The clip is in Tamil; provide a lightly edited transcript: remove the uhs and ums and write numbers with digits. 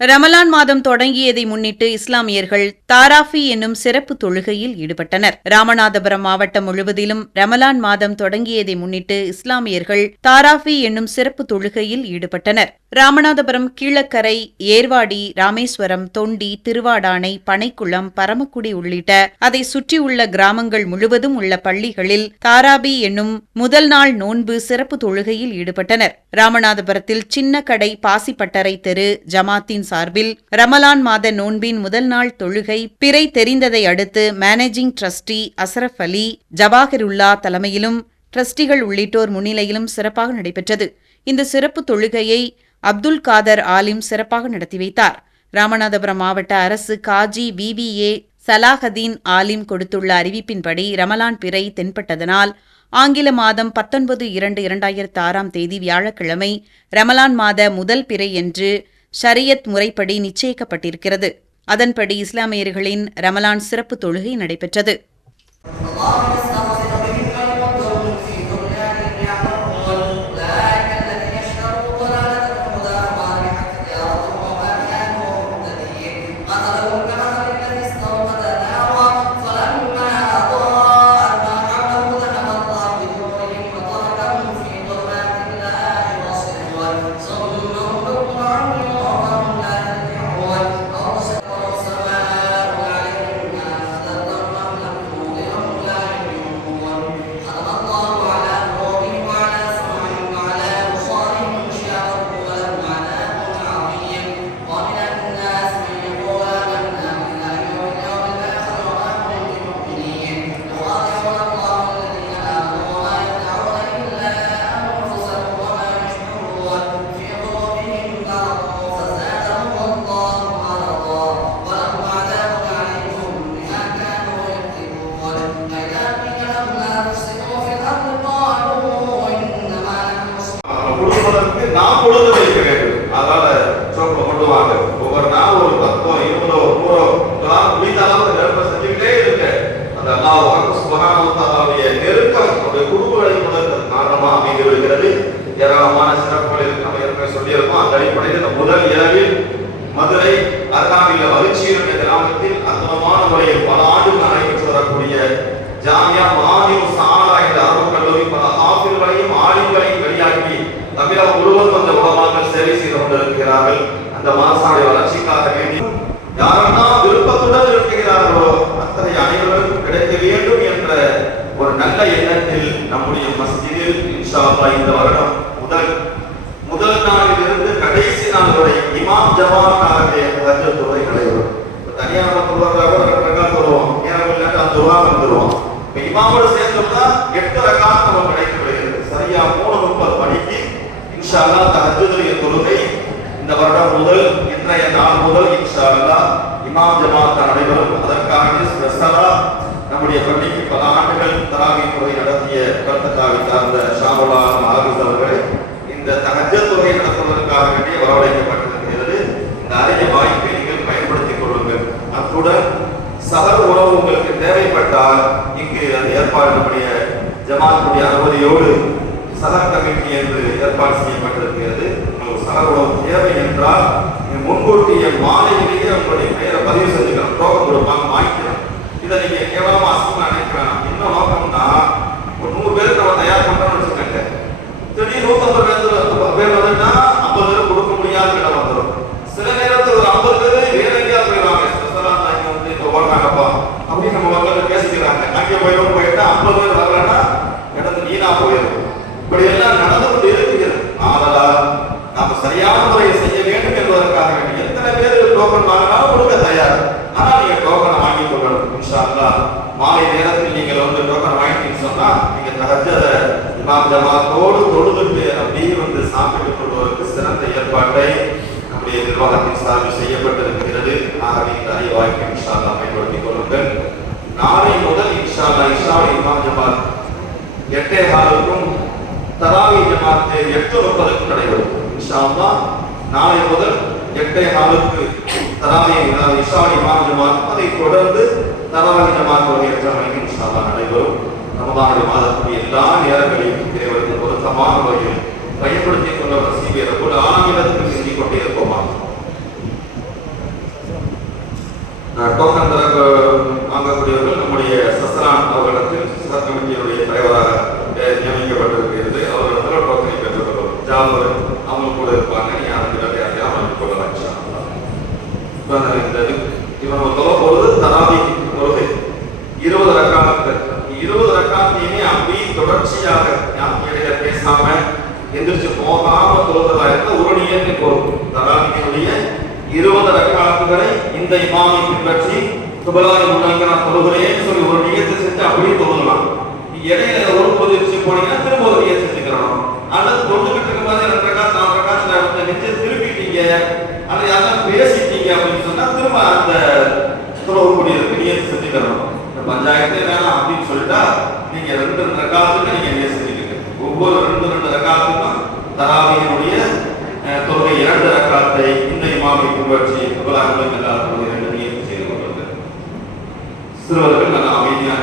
ரமலான் மாதம் தொடங்கியதை முன்னிட்டு இஸ்லாமியர்கள் தாராஃபி என்னும் சிறப்பு தொழுகையில் ஈடுபட்டனர். ராமநாதபுரம் மாவட்டம் முழுவதிலும் ரமலான் மாதம் தொடங்கியதை முன்னிட்டு இஸ்லாமியர்கள் தாராஃபி என்னும் சிறப்பு தொழுகையில் ஈடுபட்டனர். ராமநாதபுரம் கீழக்கரை, ஏர்வாடி, ராமேஸ்வரம், தொண்டி, திருவாடானை, பனைக்குளம், பரமக்குடி உள்ளிட்ட அதை சுற்றியுள்ள கிராமங்கள் முழுவதும் உள்ள பள்ளிகளில் தாராபி என்னும் முதல் நாள் நோன்பு சிறப்பு தொழுகையில் ஈடுபட்டனர். ராமநாதபுரத்தில் சின்ன கடை பாசிப்பட்டறை தெரு ஜமாத்தின் சார்பில் ரமலான் மாத நோன்பின் முதல் நாள் தொழுகை பிறை தெரிந்ததை அடுத்து மேனேஜிங் டிரஸ்டி அசரப் அலி ஜவாஹிருல்லா தலைமையிலும் டிரஸ்டிகள் உள்ளிட்டோர் முன்னிலையிலும் சிறப்பாக நடைபெற்றது. இந்த சிறப்பு தொழுகையை அப்துல் காதர் ஆலிம் சிறப்பாக நடத்தி வைத்தார். ராமநாதபுரம் மாவட்ட அரசு காஜி VVA சலாஹதீன் ஆலிம் கொடுத்துள்ள அறிவிப்பின்படி ரமலான் பிறை தென்பட்டதனால் ஆங்கில மாதம் 19/2/2006 வியாழக்கிழமை ரமலான் மாத முதல் பிறை என்று ஷரியத் முறைப்படி நிச்சயிக்கப்பட்டிருக்கிறது. அதன்படி இஸ்லாமியர்களின் ரமலான் சிறப்பு தொழுகை நடைபெற்றது. நாம் பொழுது வைக்க வேண்டும். அதனால சோப்பை கொண்டு வாங்க. ஒவ்வொரு நாள் ஒரு 10 20 100 முடிந்த அளவு நெருப்பை செஞ்சுக்கிட்டே இருக்கு. அந்த அல்லாஹ் சுப்ஹானஹு வ தஆலாவுடைய நெருக்கம் அவருடைய குடும்பங்களை உணர்ந்த காரணமா அமைந்து விடுகிறது. ஏராளமான சிறப்புகளில் நம்ம ஏற்கனவே சொல்லியிருக்கோம். அந்த அடிப்படையில் இந்த முதல் இரவில் மதுரை அருகாமையில் மகிழ்ச்சியுடைய கிராமத்தில் அற்புதமான முறையில் பல ஆண்டுகள் நடைபெற்று வரக்கூடிய ஜாமியா மாநில சாரா என்ற அரபு கல்லூரி பல ஹாஃபில்களையும் ஆலிம்களையும் வெளியாக்கி தமிழகம் முழுவதும் அந்த உலமாக்கள் சேவை செய்து கொண்டிருக்கிறார்கள். அந்த மாசாவுடைய வளர்ச்சிக்காக வேண்டி யாரெல்லாம் விருப்பத்துடன் இருக்கிறார்களோ அத்தகைய அனைவருக்கும் கிடைக்க வேண்டும் என்ற ஒரு நல்ல எண்ணத்தில் நம்முடைய மஸ்ஜிதில் இன்ஷா அல்லாஹ் இந்த வருடம் முதல் நாளிலிருந்து கடைசி நாள் வரை இமாம் ஜமாத்தாக ஹஜ்ஜத் தொழுகை நடைபெறும். தனியாக தொழுவதாக 2 ரக்காத் தொழுவோம், நேரம் இல்லாட்டி அந்த துஆ வந்துருவோம். இமாமோடு சேர்ந்தோம்னா 8 ரக்காத் நமக்கு கிடைக்கிறது. சரியா 3:30 மணிக்கு இன்ஷா அல்லாஹ் தஹஜ்ஜுடைய தொழுகை இந்த வருடம் முதல் இன்றைய நாள் முதல் இன்ஷா அல்லாஹ் இமாம் ஜமாத் நடைபெறும். அதற்காக ஸ்பெஷலா நம்முடைய பள்ளிக்கு பல ஆண்டுகள் தராவீஹ் தொழுகை நடத்திய கல்கத்தாவை சார்ந்த ஷாமுல்லா ஹாஃபிஸ் அவர்கள் இந்த தஹஜ்ஜத் தொழுகை நடத்துவதற்காக வேண்டி வரவழைக்கப்பட்டிருக்கிறது. இந்த அரிய வாய்ப்பை நீங்கள் பயன்படுத்திக் கொள்ளுங்கள். அத்துடன் சஹர் உணவு உங்களுக்கு தேவைப்பட்டால் இங்கு அந்த ஏற்பாடு நம்முடைய ஜமாத்துடைய அனுமதியோடு சஹர் கமிட்டி என்று ஏற்பாடு செய்யப்பட்டிருக்கிறது. உங்களுக்கு சஹர் உணவு தேவை என்றால் முன்கூட்டிய மாலையிலேயே உங்களுடைய பெயரை பதிவு செஞ்சுக்கலாம். டோக்கன் கொடுப்பாங்க, வாங்கிக்கலாம். இதை நீங்க கேவலமா அசுமா நினைக்க வேணாம். என்ன நோக்கம்னா ஒரு 100 பேருக்கு நம்ம தயார் பண்றோம்னு வச்சுக்கோங்க. திடீர்னு 150 பேர் வந்துட்டா 50 பேர் கொடுக்க முடியாத இடம் வந்துடும். சில நேரத்தில் ஒரு 50 பேர் வேற எங்கேயாவது போயிடுவாங்க. இங்க வந்து இப்போ ஓடுறாங்கப்பா அப்படின்னு நம்ம மக்கள் பேசிக்கிறாங்க. அங்கே போயிட்டா 50 பேர் வரலன்னா இடத்து நீனா போயிடும். இப்படி எல்லாம் நடந்து கொண்டு இருக்கிறது. ஆதலால் நாம சரியான முறையை செய்ய வேண்டும் என்பதற்காக வேண்டி எத்தனை பேர் டோக்கன் வாங்கினாலும் கொடுக்க தயார். ஆனால் நீங்க டோக்கனை வாங்கிக் கொள்ளணும். இன்ஷா அல்லாஹ் மாலை நேரத்தில் நீங்கள் வந்து டோக்கன் வாங்கிட்டீங்கன்னு சொன்னா நீங்க தஹஜ்ஜத இமாம் ஜமாத்தோடு தொழுதுட்டு அப்படியே வந்து சாப்பிட்டுக் கொள்வதற்கு சிறந்த ஏற்பாட்டை நம்முடைய நிர்வாகத்தின் சார்பில் செய்யப்பட்டிருக்கிறது. ஆகவே இந்த அரிய வாய்ப்பை இன்ஷா அல்லாஹ் பயன்படுத்திக் கொள்ளுங்கள். நாளை முதல் இன்ஷா அல்லாஹ் இஷாவுடைய இமாம் ஜமாத் 8:15க்கும் தராவீஹ் ஜமாத் 8:30க்கும் நடைபெறும். இன்ஷா அல்லாஹ் நாளை முதல் 8:15க்கு தராவீஹ் இஷாவுடைய இமாம் ஜமாத், அதைத் தொடர்ந்து தராவீஹ் ஜமாத் 8:30 மணிக்கு இன்ஷா அல்லாஹ் நடைபெறும். ரமலானுடைய மாதத்துடைய எல்லா நேரங்களையும் இறைவனுக்கு பொருத்தமான முறையில் பயன்படுத்திக் கொண்ட ரசீபை ரப்புல் ஆலமீனுக்கு செஞ்சிக் கொண்டே இருப்போமா. வைக்கப்பட்டிருக்கிறது. அவர்கள் டோக்கனை பெற்றுக்கொள்ளும். ஜாபர் அவங்க கூட இருப்பாங்க. நீ அதுக்கு யாரையா அமைத்துக் கொள்ளலாம். இவன் தொலைப்பொழுது தராவி தொழுகை 20 ரக்காத்துகள். 20 ரக்காத்தையுமே அப்படி தொடர்ச்சியாக இடையில பேசாம எந்திரிச்சு போகாம தொழுதலா இருந்த ஒரு நியத்தை போகும். தராவியினுடைய 20 ரக்காத்துகளை இந்த இமாமை பின்பற்றி சுபலாய் முன்னாங்க நான் தொழுகிறேன்னு சொல்லி ஒரு நியத்தை செஞ்சு அப்படியே தொழுகலாம். இடையில ஒரு பொழுது போனீங்கன்னா திரும்ப ஒரு நியத்தை செஞ்சுக்கிறோம். அல்லது தொழுதுகிட்டு இருக்கும் போது 2 ரக்காத்து 4 ரக்காத்து நெஞ்சை திருப்பிட்டீங்க அல்லது யாரும் பேசிட்டீங்க அப்படின்னு சொன்னா திரும்ப அந்த தொழுகக்கூடியதுக்கு நியத்தை செஞ்சுக்கிறோம். பஞ்சாயத்தே வேணாம் அப்படின்னு சொல்லிட்டா நீங்க 2 ரக்காத்துக்கு நீங்க என்ன செஞ்சுக்கீங்க. ஒவ்வொரு 2 ரக்காத்துக்கும் தராவியினுடைய தொழுகை 2 ரக்காத்தை இந்த இமாமை பின்பற்றி சுபலாய் முன்னாங்க 2 நியத்தை செய்து கொள்வது. சிறுவர்கள் நல்லா அமைதியாக